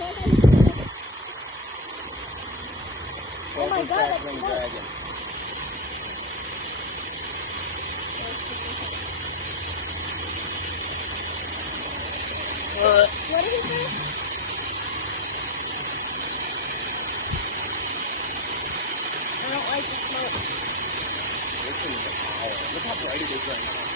Oh my god, that's Dragon. What did he say? I don't like the smoke. This thing is a power. Look how bright it is right now.